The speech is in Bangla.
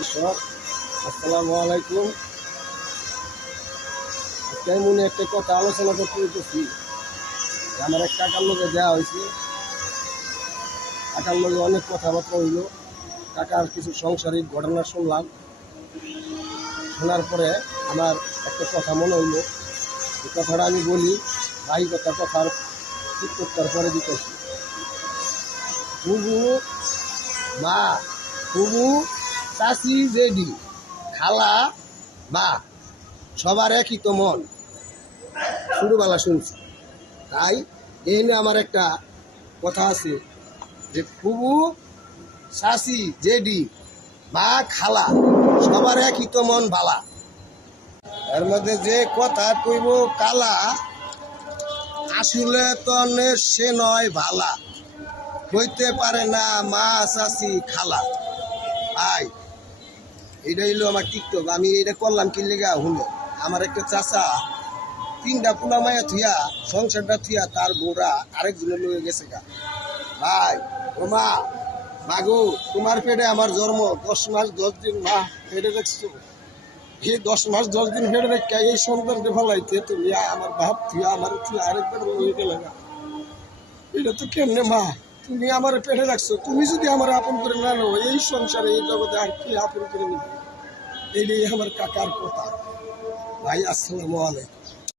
দর্শক আসসালামু আলাইকুম। কেমন একটা কথা আলোচনা করতে হইতেছি। আমার এক কাকার লোকে দেওয়া হয়েছে, কাকার লোকে অনেক কথাবার্তা হইল, কাকার কিছু সাংসারিক ঘটনা শুনলাম। শোনার পরে আমার একটা কথা মনে হইল, এই কথাটা আমি বলি। ভাই কথার ঠিক করতে পরে দিতেছি। ফুবু মা, ফুবু চাষি জেডি, খালা মা, সবার একই তো মন। ছোটবেলা শুনছি, তাই এই নিয়ে আমার একটা কথা আছে যে ফুবু চাষি জেডি মা খালা সবার একই তো মন ভালা। এর মধ্যে যে কথা কইব কালা, আসলে তো সে নয় ভালা, হইতে পারে না মা চাষি খালা। ভাই এটা হইলো আমার টিকটক, আমি এটা করলাম কি লেগা হলো। আমার একটা চাচা 3টা পোলা মায়া থুয়া সংসারটা থুয়া তার বউরা আরেকজনের লয়ে গেছে গা। ভাই ও মা, মাগো তোমার পেটে আমার জন্ম, 10 মাস 10 দিন মা পেটে রাখছো। এই 10 মাস 10 দিন পেটে রেখে এই সন্তানকে ফেলাইতে তুমি আমার বাপ থুয়া আমার থুয়া আরেকবার লয়ে গেলে গা। এটা তো কেমনে মা, তুমি আমার পেটে রাখছো, তুমি যদি আমার আপন করে না নো, এই সংসারে এই জগতে আর কি আপন করে নিবে। এইটাই আমার কাকার কথা। ভাই আসসালামু আলাইকুম।